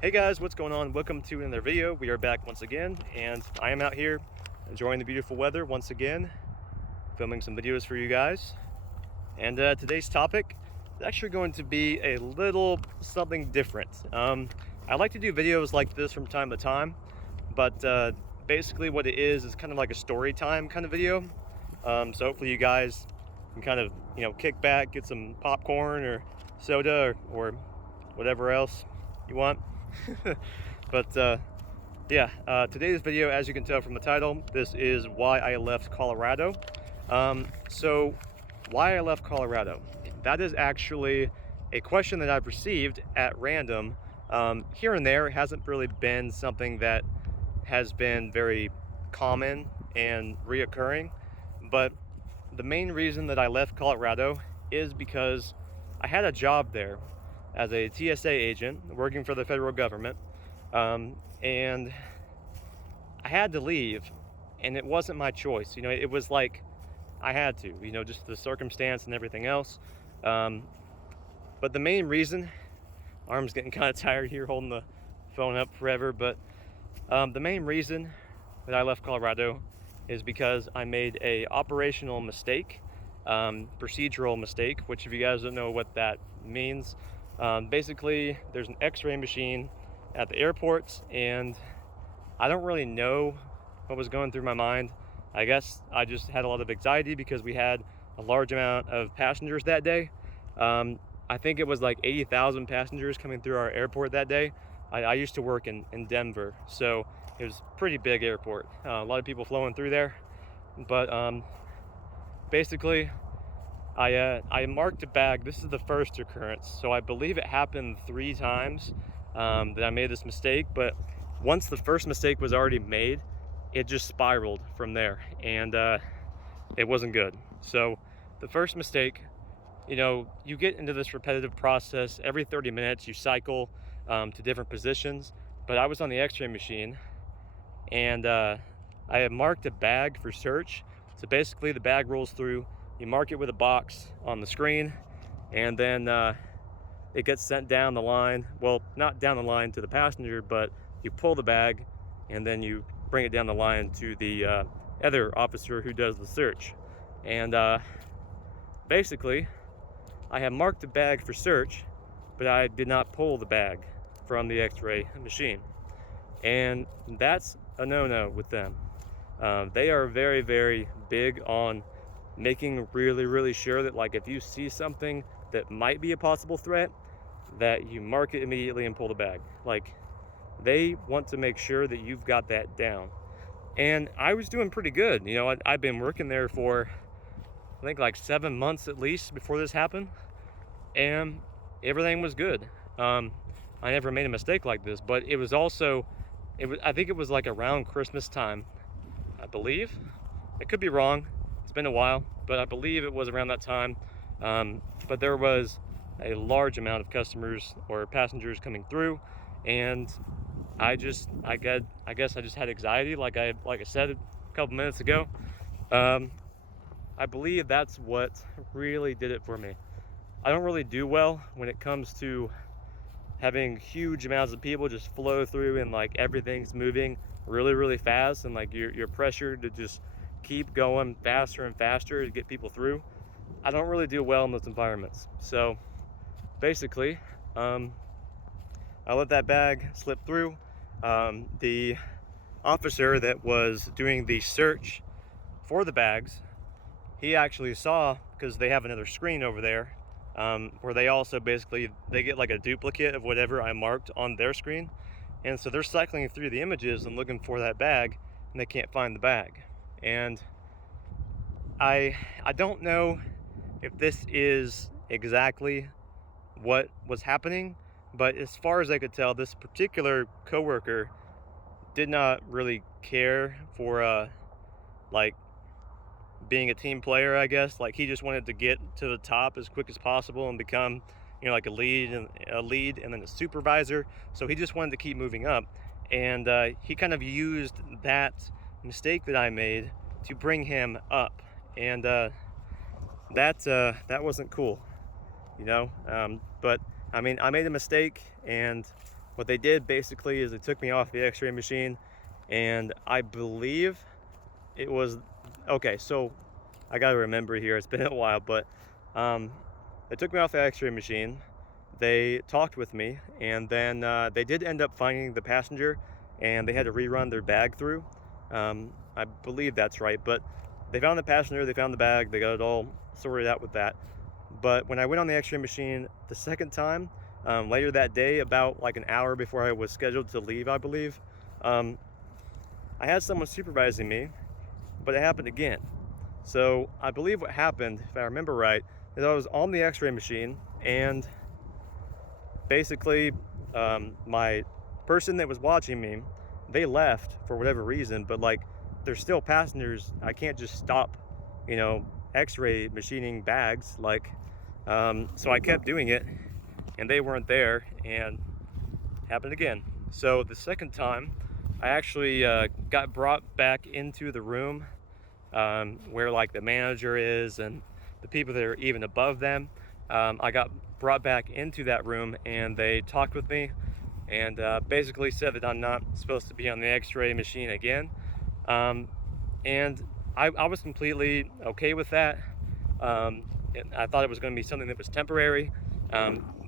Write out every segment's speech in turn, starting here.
Hey guys, what's going on? Welcome to another video. We are back once again, and I am out here enjoying the beautiful weather once again, filming some videos for you guys. And today's topic is actually going to be a little something different. I like to do videos like this from time to time, but basically what it is kind of like a story time kind of video. So hopefully you guys can kind of, kick back, get some popcorn or soda or whatever else you want. But today's video, as you can tell from the title, this is why I left Colorado. So why I left Colorado, that is actually a question that I've received at random here and there. It hasn't really been something that has been very common and reoccurring, but the main reason that I left Colorado is because I had a job there as a TSA agent working for the federal government, and I had to leave, and it wasn't my choice. It was like I had to, just the circumstance and everything else. But the main reason, arm's getting kind of tired here holding the phone up forever, but the main reason that I left Colorado is because I made a operational mistake, procedural mistake, which if you guys don't know what that means, basically there's an x-ray machine at the airports, and I don't really know what was going through my mind. I guess I just had a lot of anxiety because we had a large amount of passengers that day. I think it was like 80,000 passengers coming through our airport that day. I used to work in Denver, so it was a pretty big airport. A lot of people flowing through there. But basically, I marked a bag. This is the first occurrence, so I believe it happened 3 times that I made this mistake. But once the first mistake was already made, it just spiraled from there, and it wasn't good. So the first mistake, you get into this repetitive process. Every 30 minutes you cycle to different positions, but I was on the x-ray machine, and I had marked a bag for search. So basically the bag rolls through, you mark it with a box on the screen, and then it gets sent down the line. Well, not down the line to the passenger, but you pull the bag and then you bring it down the line to the other officer who does the search. And basically I have marked the bag for search, but I did not pull the bag from the x-ray machine, and that's a no-no with them. They are very, very big on making really sure that, like, if you see something that might be a possible threat, that you mark it immediately and pull the bag. Like, they want to make sure that you've got that down. And I was doing pretty good. I've been working there for, I think, like 7 months at least before this happened, and everything was good. I never made a mistake like this, but it was also, I think it was like around Christmas time, I believe. I could be wrong. It's been a while, but I believe it was around that time. But there was a large amount of customers or passengers coming through, and I guess I just had anxiety, like I said a couple minutes ago. I believe that's what really did it for me. I don't really do well when it comes to having huge amounts of people just flow through, and like everything's moving really fast, and like you're pressured to just keep going faster and faster to get people through. I don't really do well in those environments. So basically, I let that bag slip through. The officer that was doing the search for the bags, he actually saw, because they have another screen over there, where they also basically, they get like a duplicate of whatever I marked on their screen. And so they're cycling through the images and looking for that bag, and they can't find the bag. And I don't know if this is exactly what was happening, but as far as I could tell, this particular coworker did not really care for like being a team player, I guess. Like, he just wanted to get to the top as quick as possible and become, like a lead and then a supervisor. So he just wanted to keep moving up, and he kind of used that mistake that I made to bring him up, and that wasn't cool, but I mean, I made a mistake, and what they did basically is they took me off the x-ray machine, and I believe it was, okay, so I gotta remember here, it's been a while, but they took me off the x-ray machine, they talked with me, and then they did end up finding the passenger, and they had to rerun their bag through. I believe that's right, but they found the passenger, they found the bag, they got it all sorted out with that. But when I went on the x-ray machine the second time, later that day, about like an hour before I was scheduled to leave, I believe, I had someone supervising me, but it happened again. So I believe what happened, if I remember right, is I was on the x-ray machine, and basically my person that was watching me, they left for whatever reason, but like there's still passengers. I can't just stop, you know, x-ray machining bags, like so I kept doing it, and they weren't there, and it happened again. So the second time I actually got brought back into the room where like the manager is and the people that are even above them. I got brought back into that room, and they talked with me, and basically said that I'm not supposed to be on the x-ray machine again. And I was completely okay with that. I thought it was going to be something that was temporary.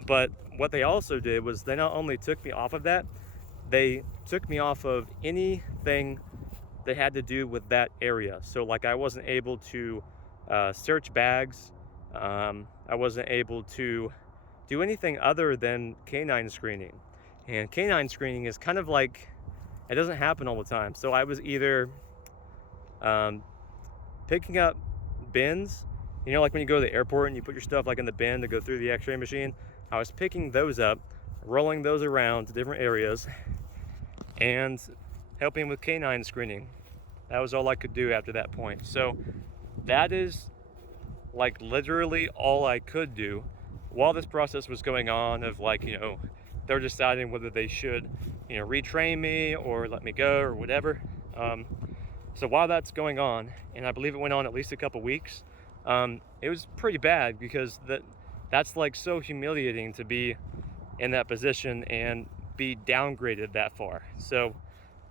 But what they also did was they not only took me off of that, they took me off of anything that had to do with that area. So like I wasn't able to search bags. I wasn't able to do anything other than canine screening. And canine screening is kind of like, it doesn't happen all the time. So I was either picking up bins, you know, like when you go to the airport and you put your stuff like in the bin to go through the x-ray machine. I was picking those up, rolling those around to different areas, and helping with canine screening. That was all I could do after that point. So that is like literally all I could do while this process was going on, of like, you know, they're deciding whether they should, you know, retrain me or let me go or whatever. So while that's going on, and I believe it went on at least a couple weeks, it was pretty bad, because that's like so humiliating to be in that position and be downgraded that far. So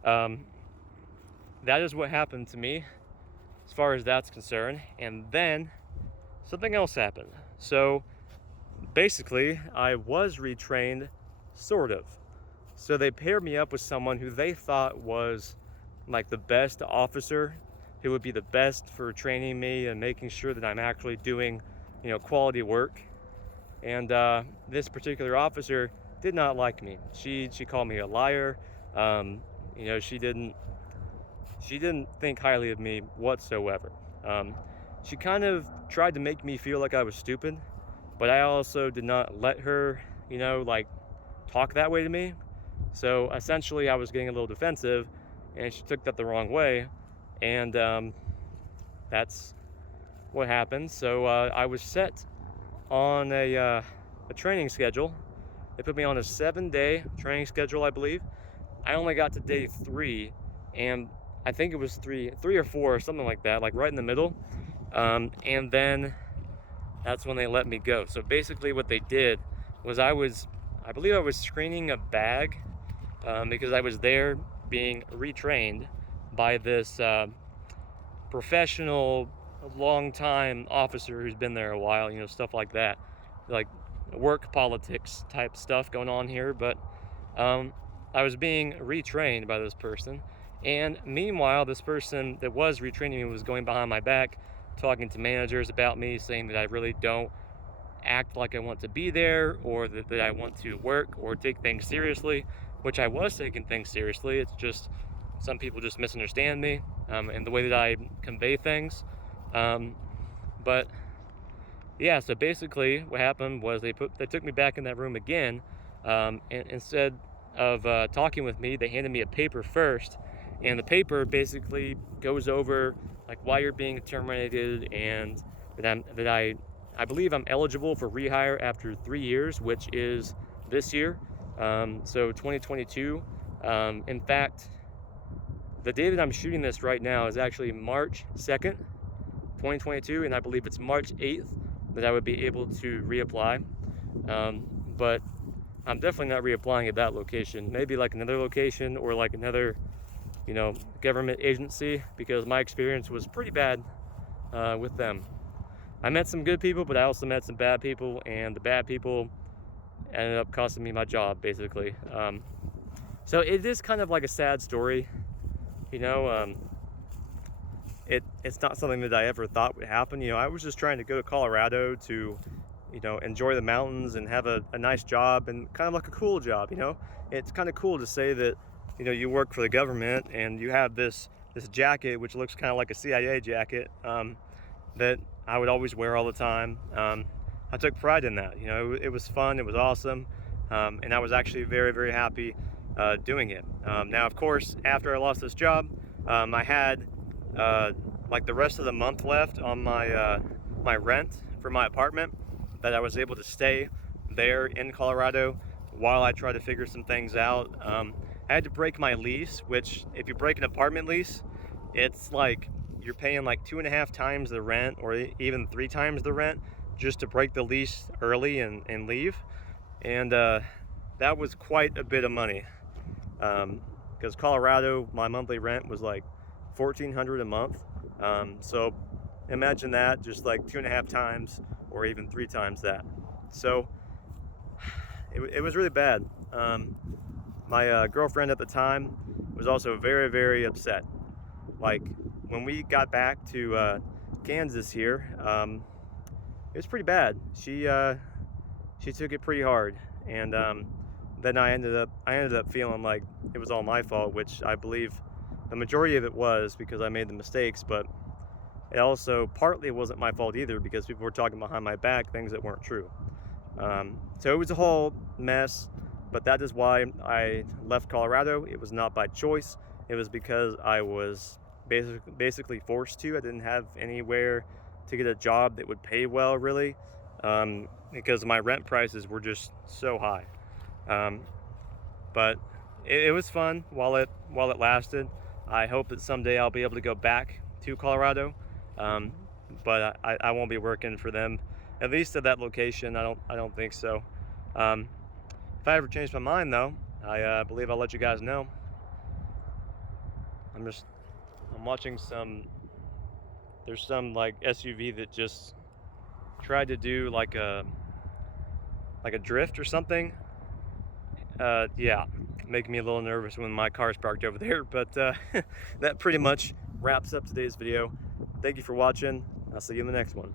that is what happened to me as far as that's concerned. And then something else happened. So basically I was retrained, sort of. So they paired me up with someone who they thought was like the best officer, who would be the best for training me and making sure that I'm actually doing, you know, quality work. And this particular officer did not like me. She called me a liar. You know, she didn't think highly of me whatsoever. She kind of tried to make me feel like I was stupid, but I also did not let her, you know, like talk that way to me. So essentially I was getting a little defensive, and she took that the wrong way, and that's what happened. So I was set on a training schedule. They put me on a 7-day training schedule, I believe. I only got to day 3, and I think it was three or 4 or something like that, like right in the middle. And then that's when they let me go. So basically what they did was I believe I was screening a bag, because I was there being retrained by this professional, long-time officer who's been there a while, you know, stuff like that, like work politics type stuff going on here. But I was being retrained by this person, and meanwhile this person that was retraining me was going behind my back, talking to managers about me, saying that I really don't act like I want to be there, or that I want to work or take things seriously, which I was taking things seriously. It's just some people just misunderstand me and the way that I convey things. But yeah, so basically what happened was they took me back in that room again, and instead of talking with me, they handed me a paper first, and the paper basically goes over like why you're being terminated, and that I believe I'm eligible for rehire after 3 years, which is this year, so 2022. In fact, the day that I'm shooting this right now is actually March 2nd, 2022, and I believe it's March 8th that I would be able to reapply. But I'm definitely not reapplying at that location. Maybe like another location or like another, you know, government agency, because my experience was pretty bad with them. I met some good people, but I also met some bad people, and the bad people ended up costing me my job, basically. So it is kind of like a sad story, you know. It's not something that I ever thought would happen. You know, I was just trying to go to Colorado to, you know, enjoy the mountains and have a nice job, and kind of like a cool job, you know. It's kind of cool to say that, you know, you work for the government and you have this jacket which looks kind of like a CIA jacket, that I would always wear all the time. I took pride in that. You know, it was fun, it was awesome, and I was actually very, very happy doing it. Now, of course, after I lost this job, I had like the rest of the month left on my my rent for my apartment, that I was able to stay there in Colorado while I tried to figure some things out. I had to break my lease, which, if you break an apartment lease, it's like you're paying like 2.5 times the rent, or even 3 times the rent, just to break the lease early and leave. And that was quite a bit of money, because Colorado, my monthly rent was like $1,400 a month. So imagine that, just like 2.5 times or even 3 times that. So it was really bad. My girlfriend at the time was also very, very upset. Like, when we got back to Kansas here, it was pretty bad. She took it pretty hard, and then I ended up feeling like it was all my fault, which I believe the majority of it was, because I made the mistakes. But it also partly wasn't my fault either, because people were talking behind my back things that weren't true. So it was a whole mess, but that is why I left Colorado. It was not by choice. It was because I was basically forced to. I didn't have anywhere to get a job that would pay well, really, because my rent prices were just so high. But it was fun while it lasted. I hope that someday I'll be able to go back to Colorado, but I won't be working for them, at least at that location. I don't think so. If I ever change my mind, though, I believe I'll let you guys know. I'm watching there's some like SUV that just tried to do like a drift or something. Yeah, making me a little nervous when my car's parked over there. But that pretty much wraps up today's video. Thank you for watching. I'll see you in the next one.